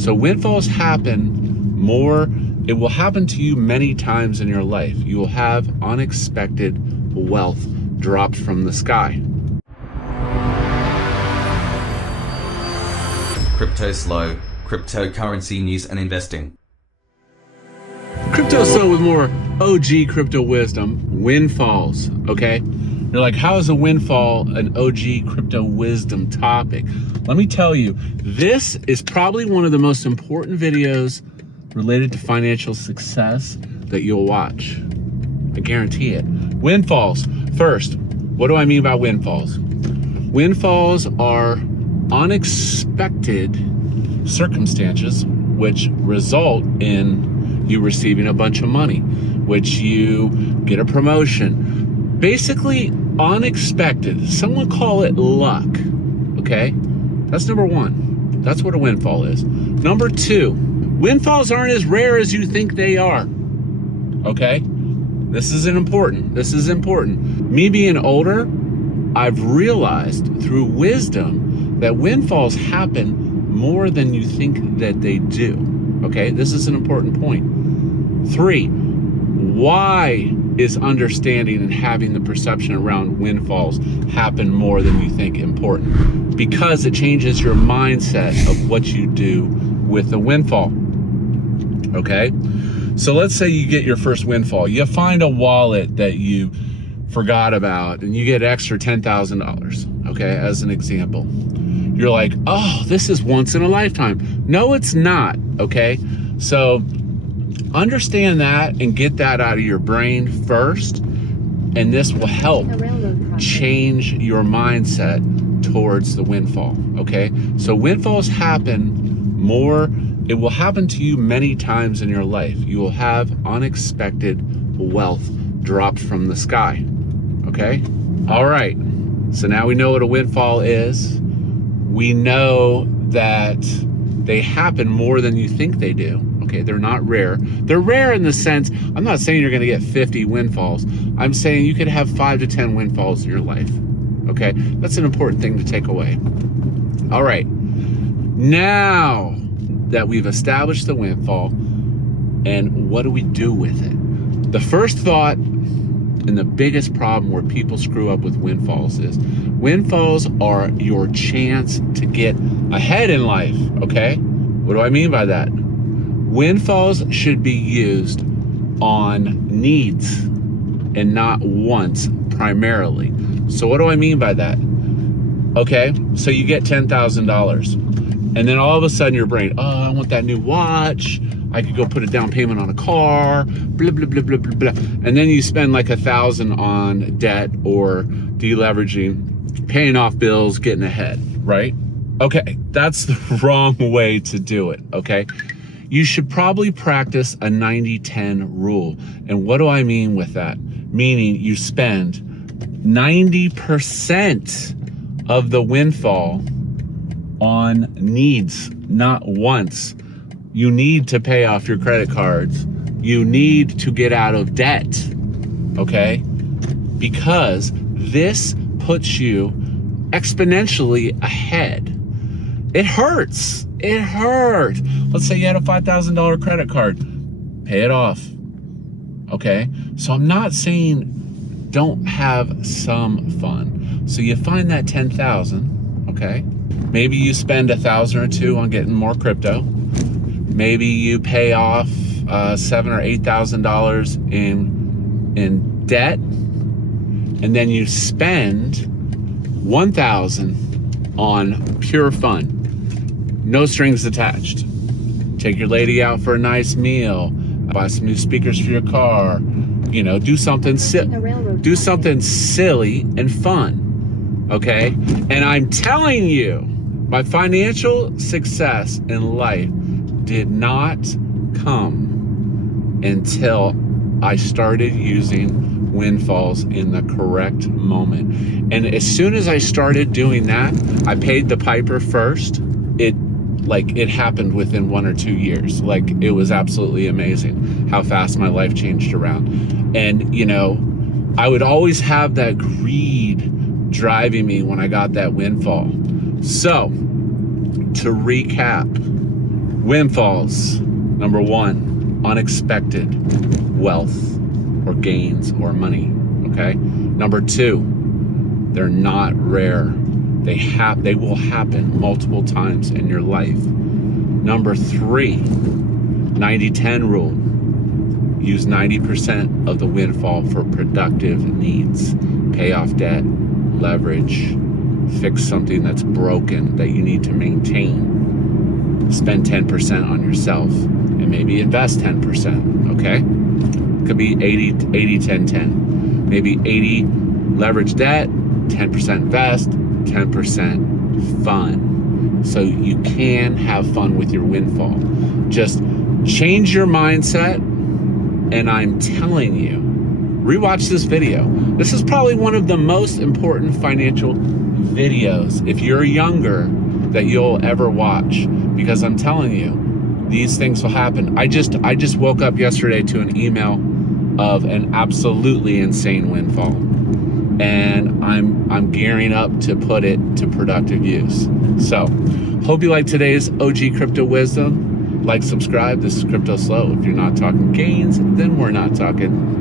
So windfalls happen more, it will happen to you many times in your life. You will have unexpected wealth dropped from the sky. Cryptoslo, cryptocurrency news and investing. Cryptoslo with more OG crypto wisdom, windfalls, okay? You're like, how is a windfall an OG crypto wisdom topic? Let me tell you, this is probably one of the most important videos related to financial success that you'll watch. I guarantee it. Windfalls. First, what do I mean by windfalls? Windfalls are unexpected circumstances which result in you receiving a bunch of money, which you get a promotion. Basically unexpected. Someone call it luck, okay? That's number one. That's what a windfall is. Number two, windfalls aren't as rare as you think they are, okay? This is important. This is important. Me being older, I've realized through wisdom that windfalls happen more than you think that they do, okay? This is an important point. Three, why is understanding and having the perception around windfalls happen more than you think important? Because it changes your mindset of what you do with the windfall, okay? So let's say you get your first windfall. You find a wallet that you forgot about and you get extra $10,000, okay, as an example. You're like, oh, this is once in a lifetime. No, it's not, okay? So understand that and get that out of your brain first, and this will help change your mindset towards the windfall, okay? So windfalls happen more, it will happen to you many times in your life. You will have unexpected wealth dropped from the sky, okay? All right, so now we know what a windfall is. We know that they happen more than you think they do. Okay, they're not rare. They're rare in the sense, I'm not saying you're gonna get 50 windfalls. I'm saying you could have 5 to 10 windfalls in your life. Okay, that's an important thing to take away. All right, now that we've established the windfall, and what do we do with it? The first thought and the biggest problem where people screw up with windfalls is windfalls are your chance to get ahead in life, okay? What do I mean by that? Windfalls should be used on needs and not wants primarily. So what do I mean by that? Okay, so you get $10,000 and then all of a sudden your brain, oh, I want that new watch. I could go put a down payment on a car, blah, blah, blah, blah, blah, blah. And then you spend like $1,000 on debt or deleveraging, paying off bills, getting ahead, right? Okay, that's the wrong way to do it, okay? You should probably practice a 90-10 rule. And what do I mean with that? Meaning you spend 90% of the windfall on needs, not wants. You need to pay off your credit cards. You need to get out of debt, okay? Because this puts you exponentially ahead. It hurts. It hurts. Let's say you had a $5,000 credit card. Pay it off, okay? So I'm not saying don't have some fun. So you find that 10,000, okay? Maybe you spend 1,000 or 2 on getting more crypto. Maybe you pay off $7,000 or $8,000 in debt, and then you spend $1,000 on pure fun, no strings attached. Take your lady out for a nice meal, buy some new speakers for your car, you know, do something silly and fun, okay? And I'm telling you, my financial success in life did not come until I started using windfalls in the correct moment. And as soon as I started doing that, I paid the piper first. It happened within 1 or 2 years. Like, it was absolutely amazing how fast my life changed around. And, you know, I would always have that greed driving me when I got that windfall. So, to recap, Windfalls. Number one, unexpected wealth or gains or money. Okay. Number two, they're not rare. They will happen multiple times in your life. Number three, 90-10 rule. Use 90% of the windfall for productive needs. Pay off debt, leverage, fix something that's broken that you need to maintain. Spend 10% on yourself and maybe invest 10%, okay? Could be 80-10-10. Maybe 80 leverage debt, 10% invest, 10% fun. So you can have fun with your windfall. Just change your mindset, and I'm telling you, rewatch this video. This is probably one of the most important financial videos, if you're younger, that you'll ever watch, because I'm telling you, these things will happen. I just woke up yesterday to an email of an absolutely insane windfall, and I'm gearing up to put it to productive use. So hope you like today's OG crypto wisdom. Like, subscribe. This is Cryptoslo. If you're not talking gains, then we're not talking